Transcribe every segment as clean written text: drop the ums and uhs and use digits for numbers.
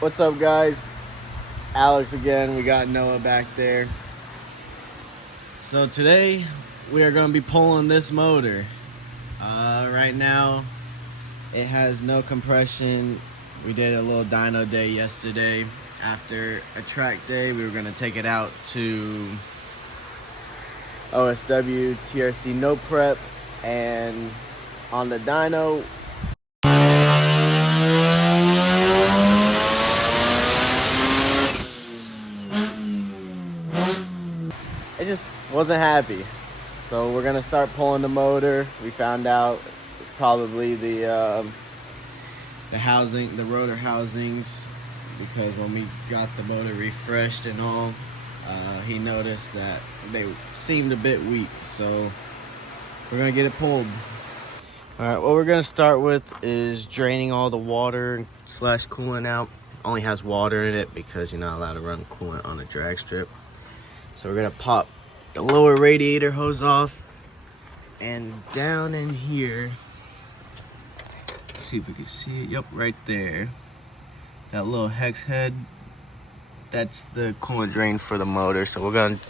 What's up, guys? It's Alex again. We got Noah back there. So today we are going to be pulling this motor. Right now it has no compression. We did a little dyno day yesterday. After a track day, we were going to take it out to OSW TRC no prep, and on the dyno it just wasn't happy. So we're gonna start pulling the motor. We found out it's probably the housing, the rotor housings, because when we got the motor refreshed and all, he noticed that they seemed a bit weak. So we're gonna get it pulled. All right, what we're gonna start with is draining all the water slash coolant out. Only has water in it because you're not allowed to run coolant on a drag strip. So we're gonna pop the lower radiator hose off, and down in here, let's see if we can see it. Yep, right there. That little hex head, that's the coolant drain for the motor. So we're gonna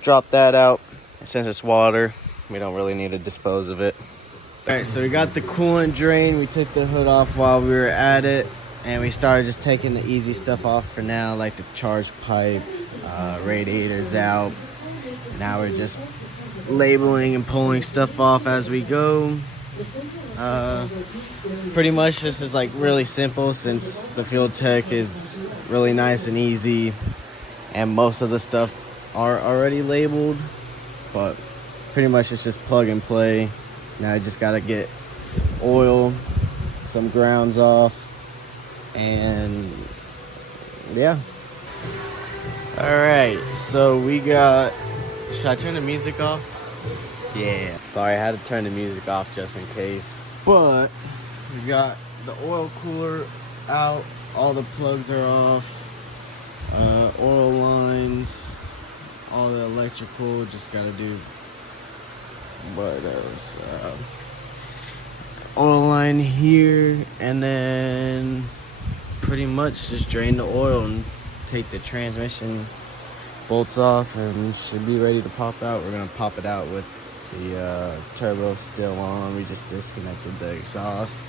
drop that out. Since it's water, we don't really need to dispose of it. All right, so we got the coolant drain. We took the hood off while we were at it, and we started just taking the easy stuff off for now, like the charge pipe, radiators out. Now we're just labeling and pulling stuff off as we go. Pretty much this is like really simple, since the fuel tech is really nice and easy, and most of the stuff are already labeled, but pretty much it's just plug and play. Now I just gotta get oil, some grounds off, and yeah. All right, so we got, should I turn the music off? Yeah, sorry, I had to turn the music off just in case. But we got the oil cooler out, all the plugs are off, oil lines, all the electrical, just gotta do, what else? Oil line here, and then pretty much just drain the oil and take the transmission bolts off, and should be ready to pop out. We're gonna pop it out with the turbo still on. We just disconnected the exhaust,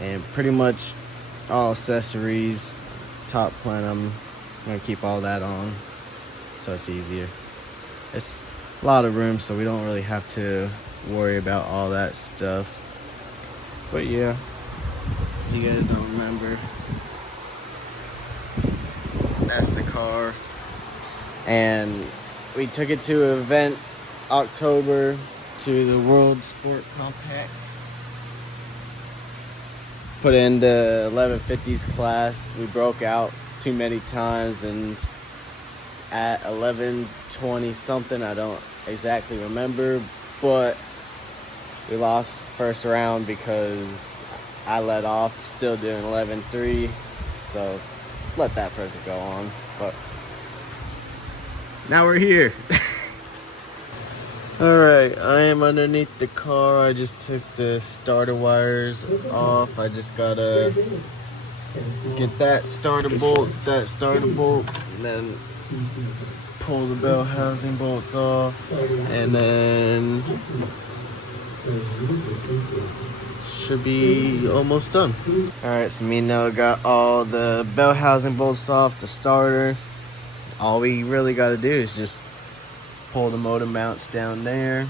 and pretty much all accessories, top plenum, I'm gonna keep all that on so it's easier. It's a lot of room, so we don't really have to worry about all that stuff. But yeah, if you guys don't remember, that's the car. And we took it to an event October, to the World Sport Compact. Put in the 1150s class. We broke out too many times, and at 1120 something, I don't exactly remember, but we lost first round because I let off still doing 11.3, so let that person go on. But now we're here. All right, I am underneath the car. I just took the starter wires off. I just gotta get that starter bolt, and then pull the bell housing bolts off, and then should be almost done. All right, so me and Noah got all the bell housing bolts off the starter. All we really got to do is just pull the motor mounts down there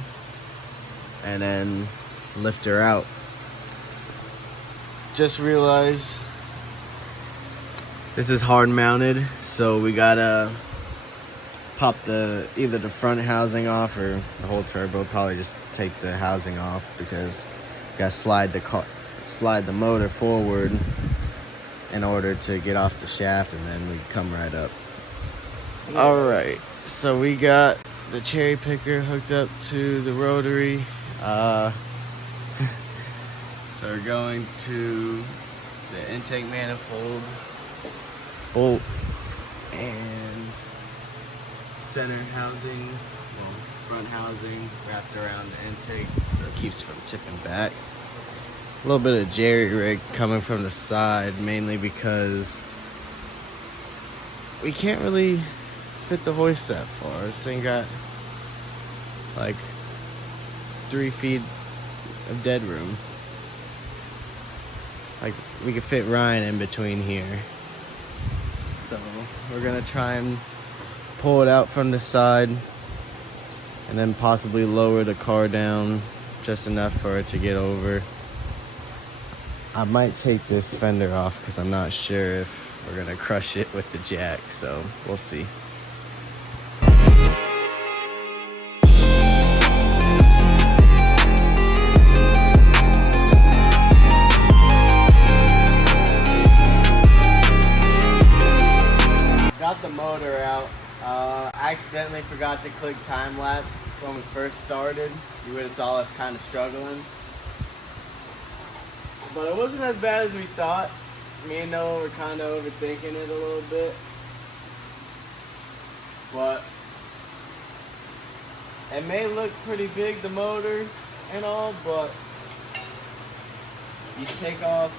and then lift her out. Just realized this is hard mounted, so we gotta pop either the front housing off or the whole turbo. Probably just take the housing off, because we gotta slide the motor forward in order to get off the shaft, and then we come right up. All right, so we got the cherry picker hooked up to the rotary. So we're going to the intake manifold bolt and center housing, front housing wrapped around the intake, so it keeps from tipping back. A little bit of jerry rig coming from the side, mainly because we can't really fit the hoist that far. This thing got like 3 feet of dead room. Like, we could fit Ryan in between here. So we're gonna try and pull it out from the side and then possibly lower the car down just enough for it to get over. I might take this fender off because I'm not sure if we're gonna crush it with the jack, so we'll see. Got the motor out. Accidentally forgot to click time lapse when we first started. You would have saw us kind of struggling. But it wasn't as bad as we thought. Me and Noah were kind of overthinking it a little bit. But it may look pretty big, the motor and all, but you take off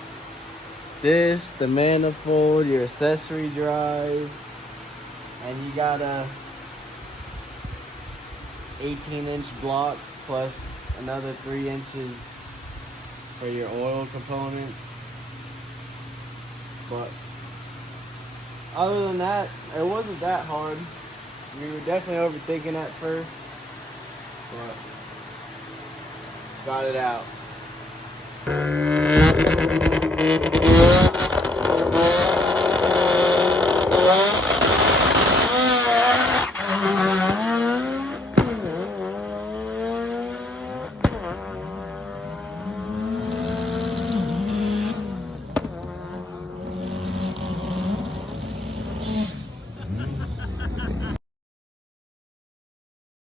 this, the manifold, your accessory drive, and you got a 18-inch block plus another 3 inches for your oil components. But other than that, it wasn't that hard. We were definitely overthinking at first, but got it out.